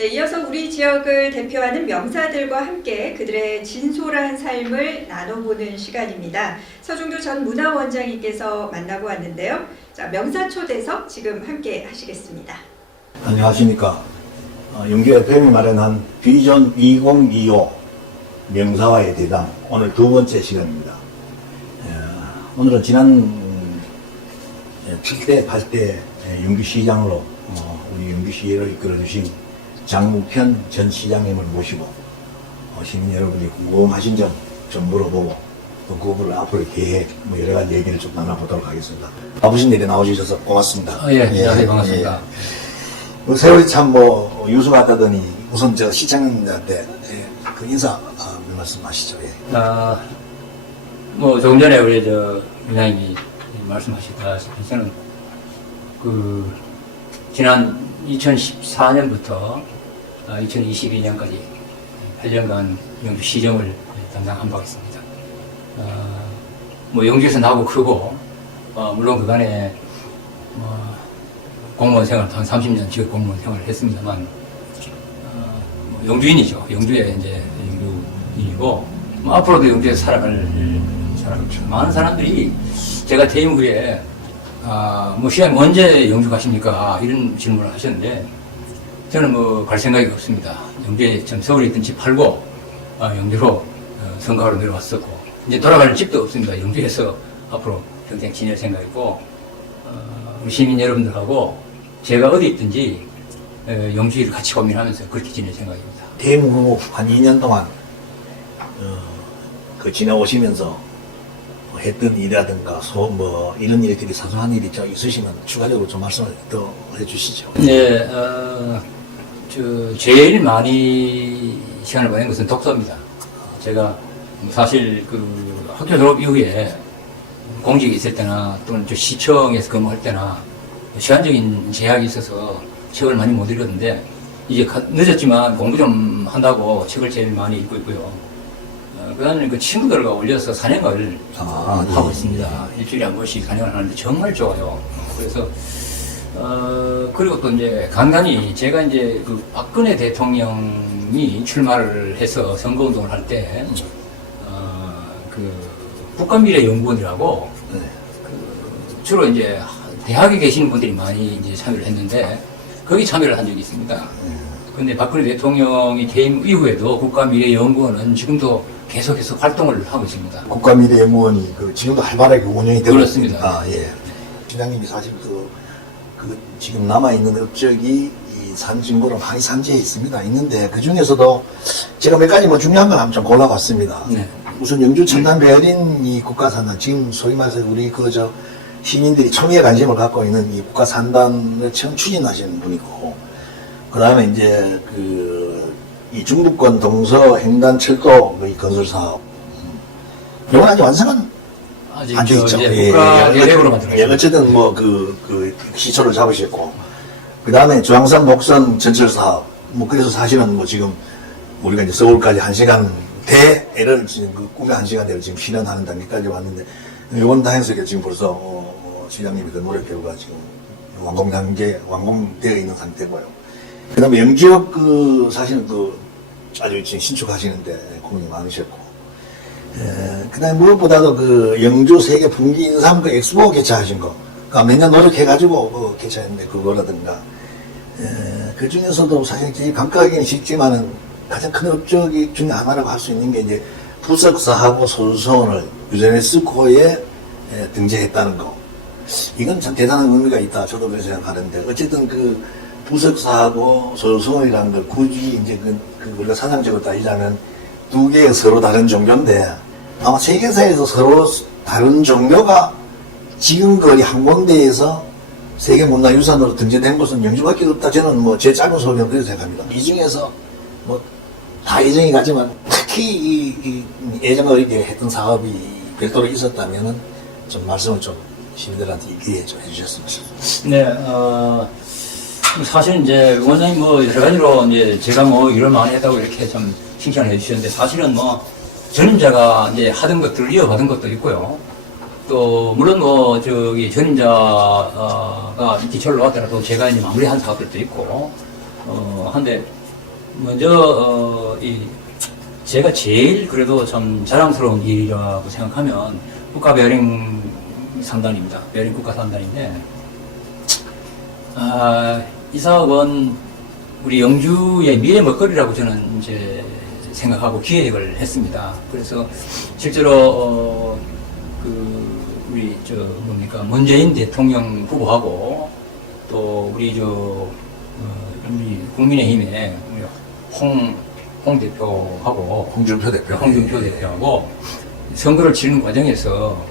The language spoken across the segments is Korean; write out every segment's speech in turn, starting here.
네, 이어서 우리 지역을 대표하는 명사들과 함께 그들의 진솔한 삶을 나눠보는 시간입니다. 서중두 전 문화원장님께서 만나고 왔는데요. 자, 명사 초대석 지금 함께 하시겠습니다. 안녕하십니까. 영주 FM이 마련한 비전 2025 명사와의 대담 오늘 두 번째 시간입니다. 오늘은 지난 7대, 8대 영주시장으로 우리 영주시를 이끌어주신 장무편 전 시장님을 모시고 시민 여러분이 궁금하신 점 좀 물어보고 또 그걸 앞으로의 계획 여러 가지 얘기를 좀 나눠보도록 하겠습니다. 바쁘신 일에 나와주셔서 고맙습니다. 예, 네, 반갑습니다. 세월이 참 유수가 같다더니 우선 저 시장님들한테 그 인사 몇 말씀 하시죠. 조금 전에 우리 위원장님이 말씀하셨다시피 저는 지난 2014년부터 2022년까지 8년간 영주시정을 담당한 바 있습니다. 영주에서 나고 크고, 물론 그간에 공무원 생활, 한 30년 지역 공무원 생활을 했습니다만, 영주인이죠. 영주에 이제 영주인이고, 앞으로도 영주에서 살아갈 사람이죠. 많은 사람들이 제가 퇴임 후에 시장님 언제 영주 가십니까? 이런 질문을 하셨는데, 저는 갈 생각이 없습니다. 영주에 좀 서울에 있던 집 팔고, 영주로 선거하러 내려왔었고, 이제 돌아갈 집도 없습니다. 영주에서 앞으로 평생 지낼 생각이고, 우리 시민 여러분들하고 제가 어디 있든지, 영주를 같이 고민하면서 그렇게 지낼 생각입니다. 퇴임 후 한 2년 동안, 지내오시면서 했던 일이라든가, 이런 일들이 사소한 일이 좀 있으시면 추가적으로 좀 말씀을 더 해주시죠. 네, 제일 많이 시간을 보낸 것은 독서입니다. 제가 사실 학교 졸업 이후에 공직이 있을 때나 또는 시청에서 근무할 때나 시간적인 제약이 있어서 책을 많이 못 읽었는데 이제 늦었지만 공부 좀 한다고 책을 제일 많이 읽고 있고요. 그다음에 친구들과 올려서 산행을 하고 있습니다. 일주일에 한 번씩 산행을 하는데 정말 좋아요. 그래서 그리고 또 이제 간간히 제가 이제 박근혜 대통령이 출마를 해서 선거운동을 할 때 국가미래연구원이라고 주로 이제 대학에 계시는 분들이 많이 이제 참여를 했는데 거기 참여를 한 적이 있습니다. 근데 박근혜 대통령이 퇴임 이후에도 국가미래연구원은 지금도 계속해서 활동을 하고 있습니다. 국가미래연구원이 지금도 활발하게 운영이 되고 그렇습니다. 예. 시장님이 사실 지금 남아있는 업적이 이 산진구로 많이 산지에 있는데 그 중에서도 제가 몇 가지 중요한 걸 한번 좀 골라봤습니다. 네. 우선 영주 첨단 베어린 이 국가산단, 지금 소위 말해서 우리 시민들이 초미의 관심을 갖고 있는 이 국가산단을 처음 추진하시는 분이고, 그 다음에 이제 이 중부권 동서 횡단 철도 이 건설 사업, 이건 아직 완성은 아직 안 돼 있죠. 국가 계획으로 만들었습니다. 어쨌든 시초를 잡으셨고, 그 다음에 중앙선 목선 전철 사업, 그래서 사실은 지금 우리가 이제 서울까지 1시간 대를 지금 꿈의 1시간대를 지금 실현하는 단계까지 왔는데, 이번 다행스럽게 지금 벌써 시장님이 노력 결과 지금 완공되어 있는 상태고요. 그 다음에 영지역 사실은 아주 지금 신축하시는데 고민이 많으셨고, 그 다음에 무엇보다도 영주 세계 분기 인삼 엑스포 개최하신 거, 몇 년 노력해가지고 개최했는데 그거라든가, 그 중에서도 사실 제일 감가하기는 쉽지만은 가장 큰 업적이 중에 하나라고 할 수 있는 게 이제 부석사하고 소주서원을 유네스코에 등재했다는 거. 이건 참 대단한 의미가 있다. 저도 그렇게 생각하는데, 어쨌든 부석사하고 소주서원이라는 걸 굳이 이제 우리가 사상적으로 따지자면 두 개의 서로 다른 종교인데, 아마 세계사에서 서로 다른 종교가 지금 거리 한 군데에서 세계문화유산으로 등재된 곳은 영주밖에 없다. 저는 제 짧은 소견은 그렇게 생각합니다. 이 중에서 다 애정이 가지만 특히 이 애정을 이렇게 했던 사업이 별도로 있었다면은 좀 말씀을 좀 시민들한테 이해해 좀 해주셨으면 싶습니다. 네, 사실 이제 원장님 여러 가지로 이제 제가 일을 많이 했다고 이렇게 좀 칭찬을 해주셨는데 사실은 전임자가 이제 하던 것들을 이어받은 것도 있고요. 또 물론 전임자가 기초를 놓았더라도 제가 이제 마무리한 사업들도 있고 한데 먼저 제가 제일 그래도 참 자랑스러운 일이라고 생각하면 국가 베어링 상단입니다. 베어링 국가 상단인데 이 사업은 우리 영주의 미래 먹거리라고 저는 이제 생각하고 기획을 했습니다. 그래서 실제로 우리 문재인 대통령 후보하고 또 우리 우리 국민의힘의 우리 홍 대표하고 홍준표 대표. 홍준표 대표하고 선거를 치르는 과정에서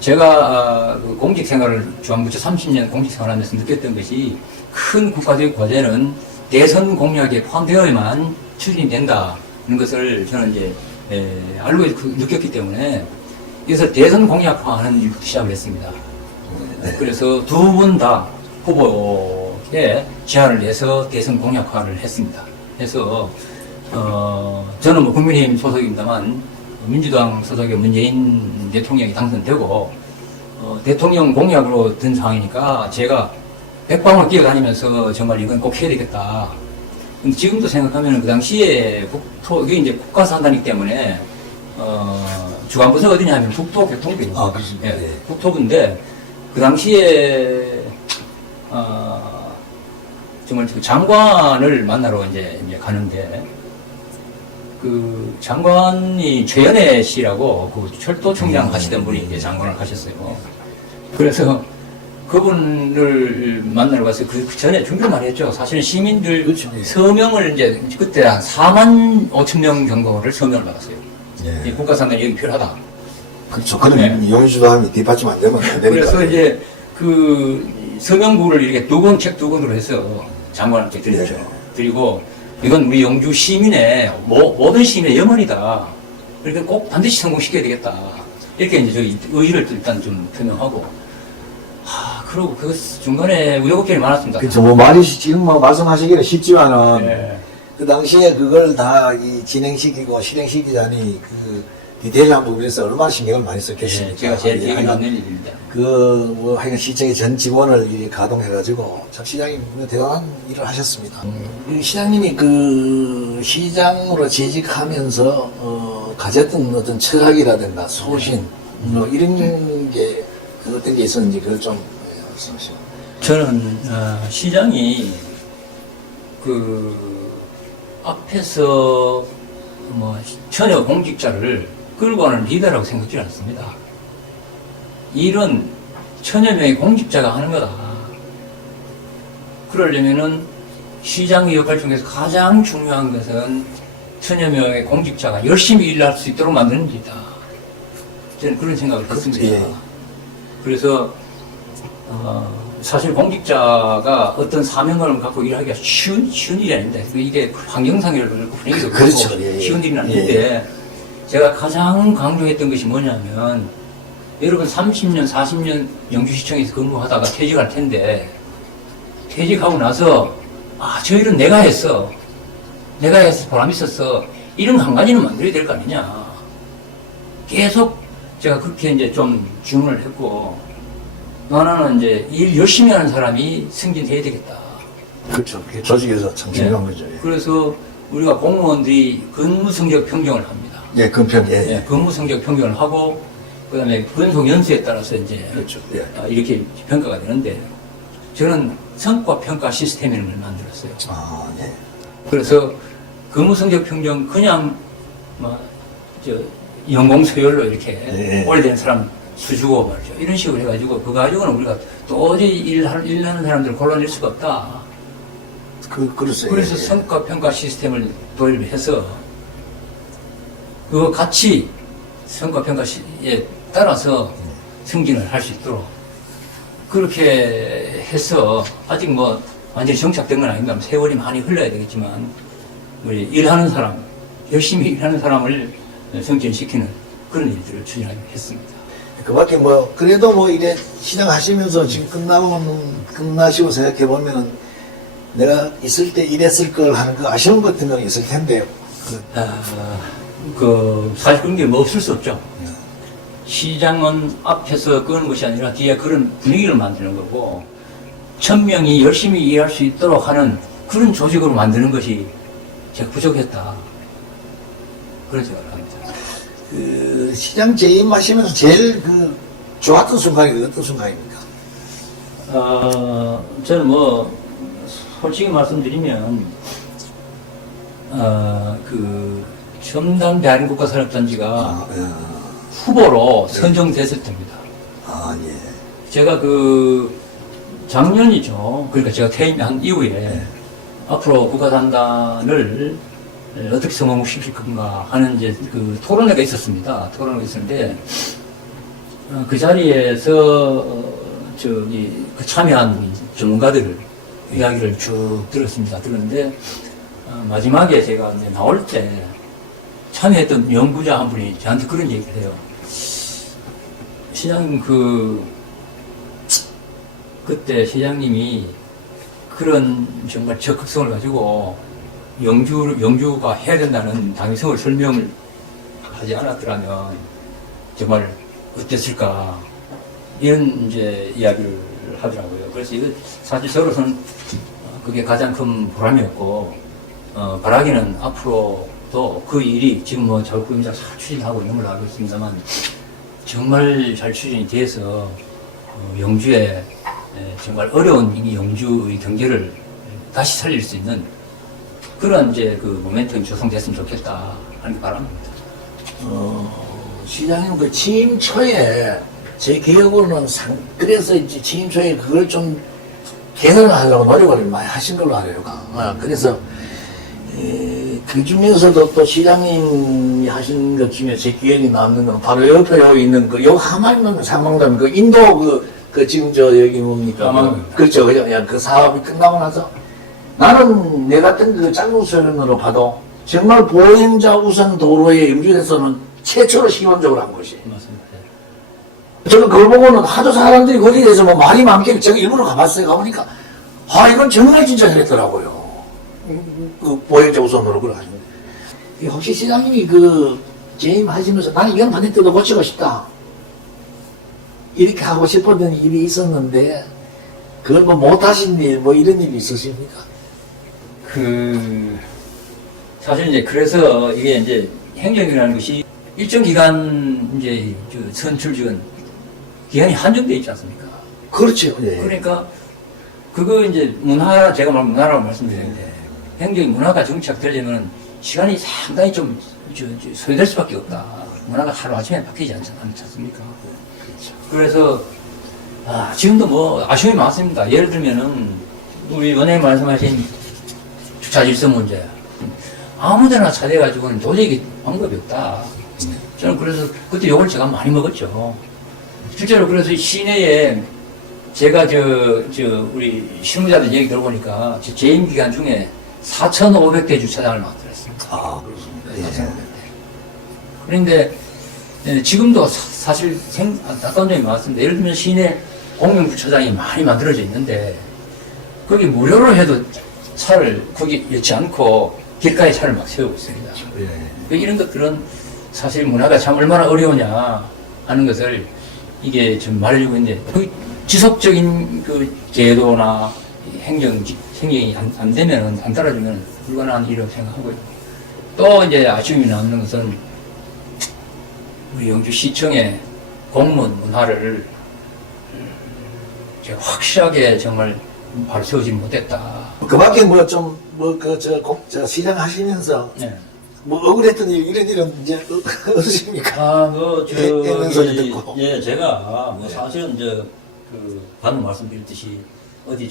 제가 그 공직 생활을 중앙부처 30년 공직 생활하면서 느꼈던 것이 큰 국가적 과제는 대선 공약에 포함되어야만 추진이 된다는 것을 저는 이제 알고 느꼈기 때문에 그래서 대선 공약화하는 일부터 시작을 했습니다. 그래서 두 분 다 후보에 제안을 내서 대선 공약화를 했습니다. 그래서 저는 뭐 국민의힘 소속입니다만 민주당 소속의 문재인 대통령이 당선되고 대통령 공약으로 든 상황이니까 제가 백방을 뛰어다니면서 정말 이건 꼭 해야 되겠다. 근데 지금도 생각하면 그 당시에 이게 이제 국가산단이기 때문에 주관부서가 어디냐면 국토교통부입니다. 아, 그렇습니다. 예, 국토부인데 그 당시에 정말 그 장관을 만나러 이제 가는데 그 장관이 최연애 씨라고 그 철도청장 하시던 분이 이제 장관을 하셨어요. 그래서 그분을 만나러 가서 그 전에 준비를 많이 했죠. 사실은 시민들 그렇죠. 서명을 이제 그때 한 4만 5천 명 정도를 서명을 받았어요. 예. 이 국가산단이 여기 필요하다. 그렇죠. 그럼 용의주도 하면 뒷받침 안 되면 안 되니까. 그래서 이제 그 서명부를 이렇게 책 두 권으로 해서 장관한테 드렸죠. 예. 드리고 이건 우리 영주 시민의 모든 시민의 염원이다. 그러니까 꼭 반드시 성공시켜야 되겠다. 이렇게 이제 저희 의의를 일단 좀 표명하고 그러고 그 중간에 우여곡절이 많았습니다. 그렇죠. 뭐 말이 지금 뭐 말씀하시기는 쉽지만은 예. 그 당시에 그걸 다 진행시키고 실행시키자니 디테일한 부분에서 얼마나 신경을 많이 썼겠습니까? 예, 제가 제일 기억에 하여간 남는 일입니다. 뭐 하여간 시청의 전 직원을 가동해가지고 참 시장이 대단한 일을 하셨습니다. 이 시장님이 그 시장으로 재직하면서 가졌던 어떤 철학이라든가 소신 뭐 이런 게 어떤 게 있었는지 그걸 좀 말씀하시죠. 저는 시장이 그 앞에서 뭐 전혀 공직자를 끌고 가는 리더라고 생각지 않습니다. 일은 천여 명의 공직자가 하는 거다. 그러려면은 시장의 역할 중에서 가장 중요한 것은 천여 명의 공직자가 열심히 일할 수 있도록 만드는 일이다. 저는 그런 생각을 했습니다. 예. 그래서 사실 공직자가 어떤 사명감을 갖고 일하기가 쉬운 일이 아닌데 이게 환경상에도 그렇고 분위기도 그렇죠. 그렇고 예, 예. 쉬운 일은 아닌데 제가 가장 강조했던 것이 뭐냐면 여러분 30년 40년 영주시청에서 근무하다가 퇴직할 텐데 퇴직하고 나서 저 일은 내가 해서 보람 있었어 이런 한 가지는 만들어야 될 거 아니냐 계속 제가 그렇게 이제 좀 주문을 했고 하나는 이제 일 열심히 하는 사람이 승진해야 되겠다. 그렇죠. 그게 조직에서 참 중요한 거죠. 예. 그래서 우리가 공무원들이 근무 성적 평정을 합니다. 예, 근평, 예, 예. 근무 성적 평정을 하고 그다음에 근속 연수에 따라서 이제 그렇죠. 예. 이렇게 평가가 되는데 저는 성과 평가 시스템을 만들었어요. 아, 예. 그래서 근무 성적 평정 그냥 연공 서열로 이렇게 예. 오래된 사람 수주고 말이죠. 이런 식으로 해가지고 그거 가지고는 우리가 도저히 일하는 사람들을 골라낼 수가 없다. 그렇어요. 그래서 예, 예. 성과 평가 시스템을 도입을 해서 그거 같이 성과 평가에 따라서 승진을 할 수 있도록 그렇게 해서 아직 뭐 완전히 정착된 건 아닙니다. 세월이 많이 흘러야 되겠지만 우리 일하는 사람 열심히 일하는 사람을 승진시키는 그런 일들을 추진하기로 했습니다. 그 밖에 뭐, 그래도 뭐 이래 시장 하시면서 지금 끝나시고 생각해보면은 내가 있을 때 이랬을 걸 하는 그 아쉬운 같은 건 있을 텐데요. 사실 그런 게 뭐 없을 수 없죠. 시장은 앞에서 끄는 것이 아니라 뒤에 그런 분위기를 만드는 거고, 1000명이 열심히 일할 수 있도록 하는 그런 조직으로 만드는 것이 제가 부족했다. 그런 생각을 합니다. 그 시장 재임하시면서 제일 그 좋았던 순간이 어떤 순간입니까? 저는 뭐, 솔직히 말씀드리면, 그, 첨단 대한민국가 산업단지가 후보로 선정됐을 때입니다. 아, 예. 제가 그, 작년이죠. 그러니까 제가 퇴임한 이후에 앞으로 국가단단을 어떻게 성공시킬 건가 하는 이제 그 토론회가 있었습니다. 토론회가 있었는데, 그 자리에서 저기 그 참여한 전문가들 이야기를 쭉 들었습니다. 들었는데, 마지막에 제가 이제 나올 때 참여했던 연구자 한 분이 저한테 그런 얘기를 해요. 시장님 그때 시장님이 그런 정말 적극성을 가지고 영주가 해야 된다는 당위성을 설명을 하지 않았더라면 정말 어땠을까 이런 이제 이야기를 하더라고요. 그래서 이거 사실 저로서는 그게 가장 큰 보람이었고 바라기는 앞으로도 그 일이 지금 뭐 자국구임자 잘 추진하고 있는 걸로 알고 있습니다만 정말 잘 추진이 돼서 영주에 정말 어려운 이 영주의 경제를 다시 살릴 수 있는 그런 이제 그 모멘텀이 조성됐으면 좋겠다 하는 바람입니다. 시장님 그 취임 초에 제 기억으로는 그래서 이제 취임 초에 그걸 좀 개선을 하려고 노력을 많이 하신 걸로 알아요. 그래서 그 중에서도 또 시장님이 하신 것 중에 제 기억이 남는 건 바로 옆에 여기 있는 요 하만면 상망단 그 인도 지금 여기 뭡니까? 그렇죠. 그냥 그 사업이 끝나고 나서 나는 내 같은 그 짝꿍소년으로 봐도 정말 보행자 우선 도로의 영주에서는 최초로 시원적으로 한 것이. 맞습니다. 저는 그걸 보고는 하도 사람들이 거기에 대해서 뭐 말이 많길래 제가 일부러 가봤어요. 가보니까 이건 정말 진짜 잘했더라고요. 그 보행자 우선으로 그걸 하시는데 혹시 시장님이 그 재임하시면서 나는 이건 반대때도 고치고 싶다 이렇게 하고 싶었던 일이 있었는데 그걸 뭐 못하신 일 뭐 이런 일이 있으십니까? 사실 이제 그래서 이게 이제 행정이라는 것이 일정 기간 이제 선출직은 기한이 한정되어 있지 않습니까? 그렇죠. 예. 그러니까 그거 이제 제가 문화라고 말씀드렸는데 행정이 문화가 정착되려면 시간이 상당히 좀 소요될 수밖에 없다. 문화가 하루아침에 바뀌지 않지 않습니까? 그래서 지금도 뭐 아쉬움이 많습니다. 예를 들면은 우리 원장님 말씀하신 주차 질서 문제 아무데나 차대가지고는 도저히 방법이 없다. 저는 그래서 그때 욕을 제가 많이 먹었죠. 실제로 그래서 시내에 제가 우리 실무자들 얘기 들어보니까 재임 기간 중에 4,500대 주차장을 만들었습니다. 그렇습니다. 그런데 지금도 사실 안타까운 점이 많습니다. 예를 들면 시내 공영 주차장이 많이 만들어져 있는데 거기 무료로 해도 차를 거기 여지 않고 길가에 차를 막 세우고 있습니다. 이런 것들은 사실 문화가 참 얼마나 어려우냐 하는 것을 이게 좀 말해주고 있는데 그 지속적인 그 제도나 행정이 안 되면 안 따라주면 불가능한 일이라고 생각하고요. 또 이제 아쉬움이 남는 것은 우리 영주시청의 공무원 문화를 제가 확실하게 정말 바로 세우지 못했다. 그 밖에 시장 하시면서 뭐 억울했던 일, 이런 일은 이제 없으십니까? 예, 제가 뭐 사실은 방금 말씀드렸듯이 어디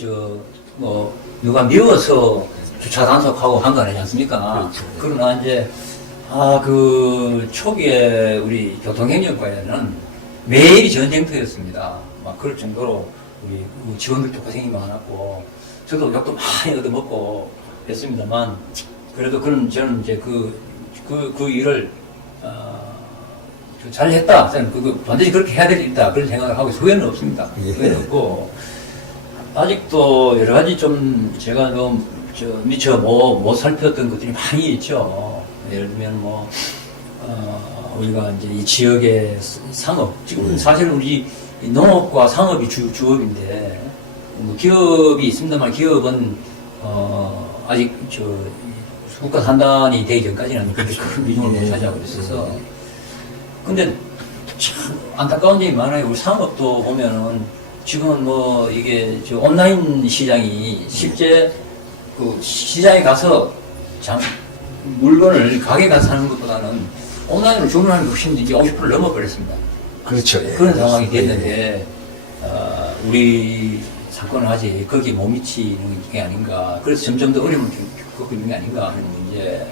누가 미워서 주차 단속하고 한 거 아니지 않습니까? 그렇죠. 그러나 이제 초기에 우리 교통행정과에는 매일이 전쟁터였습니다. 막 그럴 정도로 우리 직원들도 고생이 많았고 저도 욕도 많이 얻어먹고 했습니다만 그래도 저는 이제 그 일을 잘했다. 저는 반드시 그렇게 해야 되겠다. 그런 생각을 하고 후회는 없습니다. 후회는 없고 아직도 여러 가지 제가 미처 못 살폈던 것들이 많이 있죠. 예를 들면 우리가 이제 이 지역의 상업, 지금 사실 우리 농업과 상업이 주업인데, 기업이 있습니다만 기업은, 아직 국가 산단이 되기 전까지는 그렇게 큰 비중을 못 차지하고 있어서. 근데 참 안타까운 점이 많아요. 우리 상업도 보면은 지금은 뭐 이게 저 온라인 시장이 실제 그 시장에 가서 물건을 가게 가서 사는 것보다는 온라인으로 주문하는 게 훨씬 이제 50% 넘어버렸습니다. 그렇죠. 예. 그런 상황이 그렇습니다. 됐는데, 우리 사건은 아직 거기에 못 미치는 게 아닌가. 그래서 점점 더 어려움을 겪고 있는 게 아닌가 하는 문제.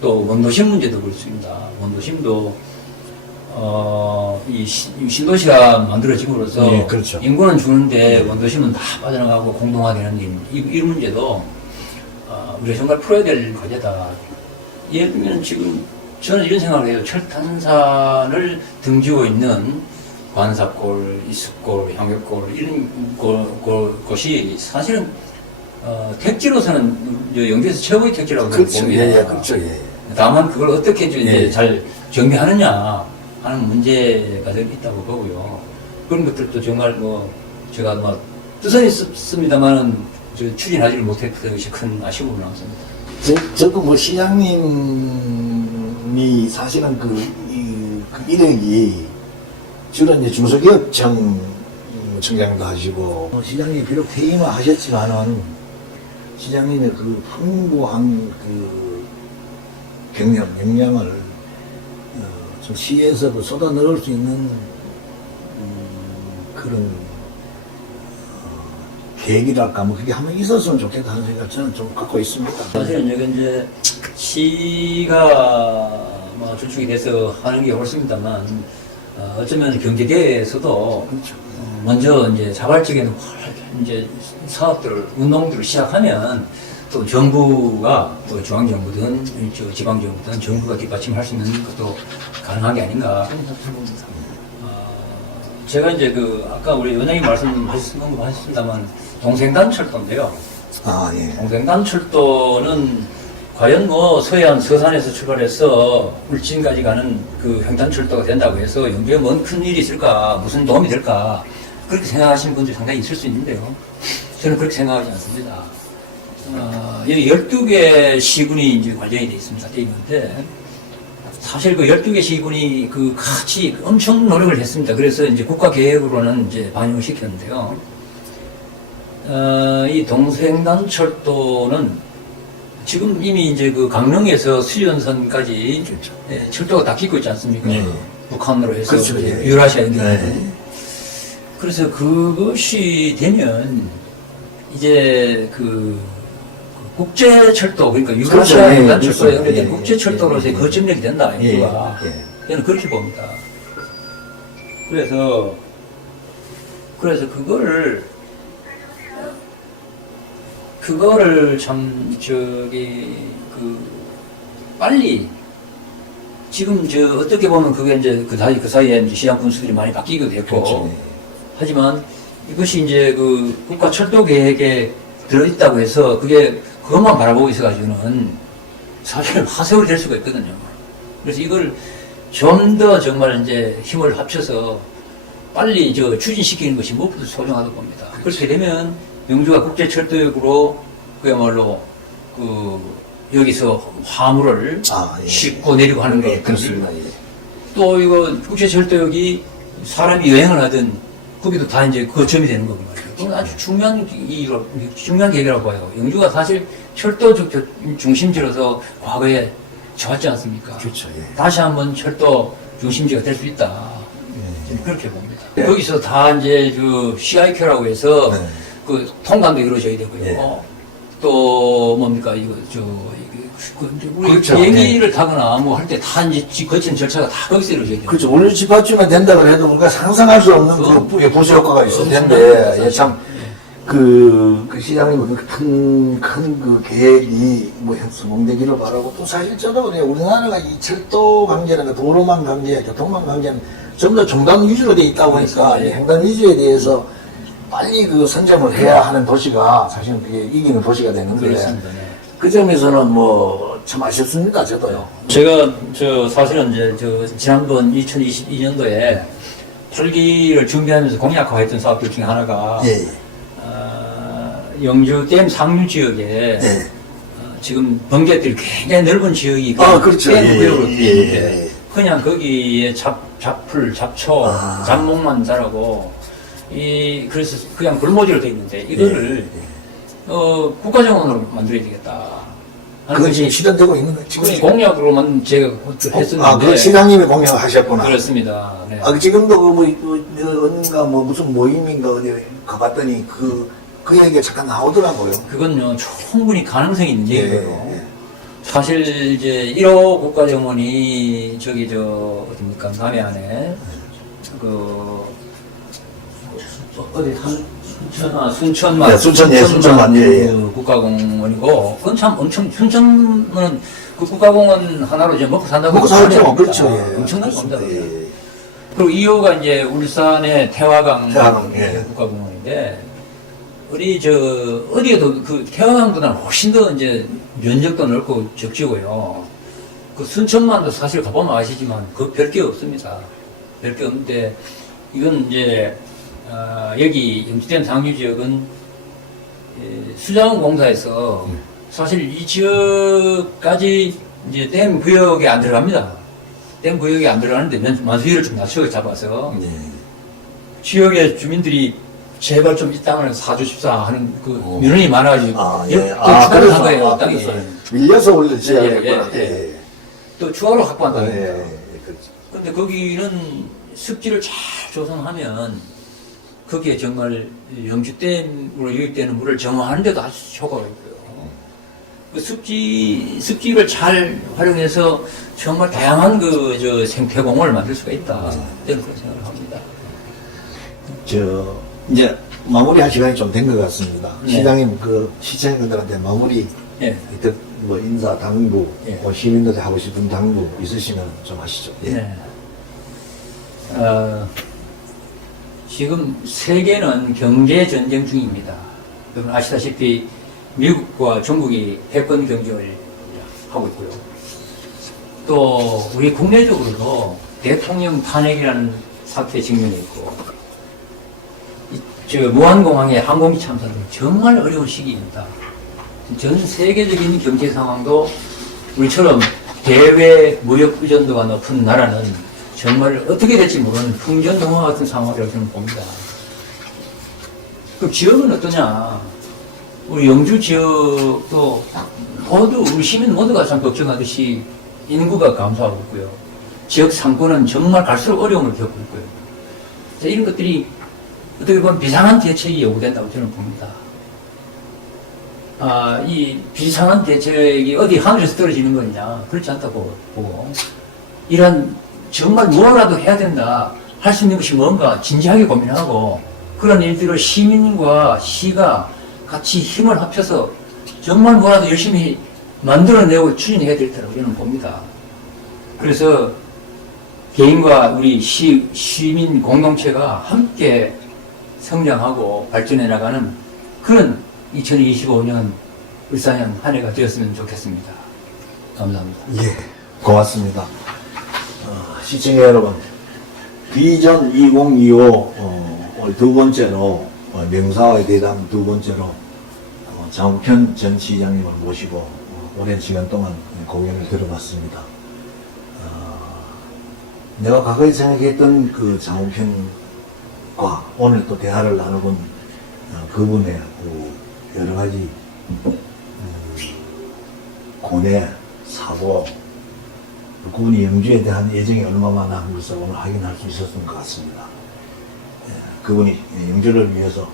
또 원도심 문제도 그렇습니다. 원도심도 이 신도시가 만들어짐으로써 예, 그렇죠. 인구는 주는데 원도심은 다 빠져나가고 공동화되는 이 문제도 우리가 정말 풀어야 될 과제다. 예를 들면 지금 저는 이런 생각을 해요. 철탄산을 등지고 있는 관사골, 이습골, 향격골 이런 곳이 사실은 택지로서는 영주에서 최고의 택지라고 그렇죠. 봅니다. 예, 예, 그렇죠. 예. 다만 그걸 어떻게 이제 예. 잘 정비하느냐 하는 문제가 있다고 보고요. 그런 것들도 정말 뭐 제가 뭐 뜻은 있습니다만은 추진하지를 못했던 것이 큰 아쉬움으로 남습니다. 저도 뭐 시장님이 사실은 그 이력이 주로 이제 중소기업청 청장도 하시고 시장님이 비록 퇴임을 하셨지만은 시장님의 그 풍부한 그 경력, 역량을 좀 시에서 그 쏟아 넣을 수 있는 그런 계획이랄까 뭐 그게 한번 있었으면 좋겠다 하는 생각 저는 좀 갖고 있습니다. 사실은 여기 이제 시가 뭐 주축이 돼서 하는 게 옳습니다만 어쩌면 경제계에서도 그렇죠. 먼저 이제 자발적인 이제 사업들을 운동들을 시작하면 또 정부가 또 중앙정부든 지방정부든 정부가 뒷받침할 수 있는 것도 가능한 게 아닌가. 제가 이제 그 아까 우리 원장님 언급하셨습니다만 동생단철도인데요. 아 예. 동생단철도는 과연 뭐 서해안 서산에서 출발해서 울진까지 가는 그 횡단철도가 된다고 해서 영주에 뭔 큰 일이 있을까, 무슨 도움이 될까 그렇게 생각하시는 분들이 상당히 있을 수 있는데요. 저는 그렇게 생각하지 않습니다. 여기 12개 시군이 이제 관련이 되어 있습니다. 되어 있는데 사실 그 12개 시군이 그 같이 엄청 노력을 했습니다. 그래서 이제 국가 계획으로는 이제 반영을 시켰는데요. 이 동생단철도는 지금 이미 이제 그 강릉에서 수연선까지 그렇죠. 예, 철도가 다 끼고 있지 않습니까? 네. 북한으로 해서 그렇죠. 이제 예. 유라시아 연결. 네. 그래서 그것이 되면 이제 그 국제철도 그러니까 그렇죠. 유라시아 예, 연결철도에 그렇죠. 연결된 예, 국제철도로서의 예, 거점력이 된다 예, 이거가 예. 저는 그렇게 봅니다. 그래서 그거를 참 빨리 지금 어떻게 보면 그게 이제 그 사이에 이제 시장 분수들이 많이 바뀌기도 됐고 그렇죠. 하지만 이것이 이제 그 국가 철도 계획에 들어있다고 해서 그것만 바라보고 있어가지고는 사실 하세월이 될 수가 있거든요. 그래서 이걸 좀 더 정말 이제 힘을 합쳐서 빨리 추진시키는 것이 무엇보다 소중하다고 봅니다. 그렇게 되면 영주가 국제철도역으로 그야말로 여기서 화물을 예. 싣고 내리고 하는 네, 것. 그렇습니다. 예. 또 이거 국제철도역이 사람이 여행을 하든 거기도 다 이제 거점이 되는 거고 말이에요. 그건 아주 중요한 계획이라고 봐요. 영주가 사실 철도 중심지로서 과거에 좋았지 않습니까? 그렇죠. 예. 다시 한번 철도 중심지가 될 수 있다. 저는 그렇게 봅니다. 네. 거기서 다 이제 CIQ라고 해서 네. 그 통관도 이루어져야 되고요. 예. 또 뭡니까 우리 그렇죠. 비행기를 타거나 뭐 할 때 다 이제 거친 절차가 다 거기서 이루어져야 돼요. 그렇죠. 원료 집합주면 된다고 해도 우리가 상상할 수 없는 그 부수 효과가 있을 텐데, 예, 참, 그 시장님 큰 그 계획이 뭐 성공되기를 바라고 또 사실 저도 그래요. 우리나라가 이 철도 관계나 도로망 관계, 교통망 관계는 전부 다 종단 위주로 돼 있다 보니까 이 횡단 위주에 대해서 빨리 그 선점을 해야 하는 도시가 사실은 그게 이기는 도시가 되는데 그렇습니다. 네. 그 점에서는 뭐 참 아쉽습니다. 저도요. 제가 사실은 이제 지난번 2022년도에 8기를 준비하면서 공약화했던 사업들 중에 하나가 예. 영주 댐 상류 지역에 예. 지금 번개들이 굉장히 넓은 지역이 그렇죠. 구역으로 예, 되어 있는데 예. 그냥 거기에 잡풀, 잡초, 잡목만 자라고 그래서 그냥 골모지로 되어 있는데 이거를 국가정원으로 만들어야 되겠다. 그건 지금 실현되고 있는 거예요. 지금 공약으로만 제가 했었는데. 그건 시장님이 공약하셨구나. 그렇습니다. 네. 지금도 어딘가 무슨 모임인가 어디 가봤더니 그 얘기가 잠깐 나오더라고요. 그건요, 충분히 가능성이 있는 예, 얘기고요. 예. 사실 이제 1호 국가정원이 어딥니까? 남해안에 어디 순천만. 네, 순천만, 예, 예. 그 국가공원이고, 그건 참 순천은 그 국가공원 하나로 이제 먹고 산다고. 먹고 살죠. 하니까 그렇죠. 예. 엄청난 겁니다. 예. 그리고 2호가 이제 울산의 태화강 예. 국가공원인데, 어디에도 그 태화강보다는 훨씬 더 이제 면적도 넓고 적지고요. 그 순천만도 사실 가보면 아시지만 그 별게 없습니다. 별게 없는데, 이건 이제, 여기 영주댐 상류 지역은 수자원공사에서 사실 이 지역까지 이제 댐 구역에 안 들어갑니다. 댐 구역에 안 들어가는데 만수위를 좀 낮추어 잡아서 네. 지역의 주민들이 제발 좀 이 땅을 사주십사 하는 그 민원이 많아가지고 추가로 한 거예요. 땅이. 밀려서 올렸지. 또 추가로 확보한다. 그렇죠. 근데 거기는 습지를 잘 조성하면 거기에 정말 영주댐으로 유입되는 물을 정화하는데도 아주 효과가 있고요. 그 습지를 잘 활용해서 정말 다양한 생태공원을 만들 수가 있다. 저는 그런 생각을 합니다. 이제 마무리할 시간이 좀 된 것 같습니다. 네. 시장님 시청자들한테 마무리 예. 인사 당부, 예. 시민들이 하고 싶은 당부 있으시면 좀 하시죠. 예. 네. 지금 세계는 경제 전쟁 중입니다. 여러분 아시다시피 미국과 중국이 패권 경쟁을 하고 있고요. 또 우리 국내적으로도 대통령 탄핵이라는 사태에 직면해 있고, 무한공항의 항공기 참사 등 정말 어려운 시기입니다. 전 세계적인 경제 상황도 우리처럼 대외 무역 의존도가 높은 나라는 정말 어떻게 될지 모르는 풍전등화 같은 상황이라고 저는 봅니다. 그럼 지역은 어떠냐? 우리 영주 지역도 우리 시민 모두가 참 걱정하듯이 인구가 감소하고 있고요. 지역 상권은 정말 갈수록 어려움을 겪고 있고요. 이런 것들이 어떻게 보면 비상한 대책이 요구된다고 저는 봅니다. 이 비상한 대책이 어디 하늘에서 떨어지는 거냐? 그렇지 않다고 보고, 이런 정말 뭐라도 해야 된다, 할 수 있는 것이 뭔가 진지하게 고민하고, 그런 일들을 시민과 시가 같이 힘을 합쳐서 정말 뭐라도 열심히 만들어내고 추진해야 될 테라고 저는 봅니다. 그래서 개인과 우리 시민 공동체가 함께 성장하고 발전해 나가는 그런 2025년 울산현 한 해가 되었으면 좋겠습니다. 감사합니다. 예, 고맙습니다. 시청자 여러분, 비전 2025 두 번째로 명사와의 대담 두 번째로 장우편 전 시장님을 모시고 오랜 시간 동안 공연을 들어봤습니다. 내가 과거에 생각했던 그 장우편과 오늘 또 대화를 나눠본 그분의 여러 가지 고뇌, 사고, 그분이 영주에 대한 애정이 얼마나 한 것을 오늘 확인할 수 있었던 것 같습니다. 그분이 영주를 위해서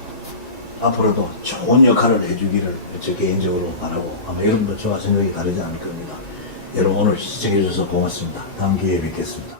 앞으로도 좋은 역할을 해주기를 저 개인적으로 바라고, 아마 여러분도 저와 생각이 다르지 않을 겁니다. 여러분 오늘 시청해 주셔서 고맙습니다. 다음 기회에 뵙겠습니다.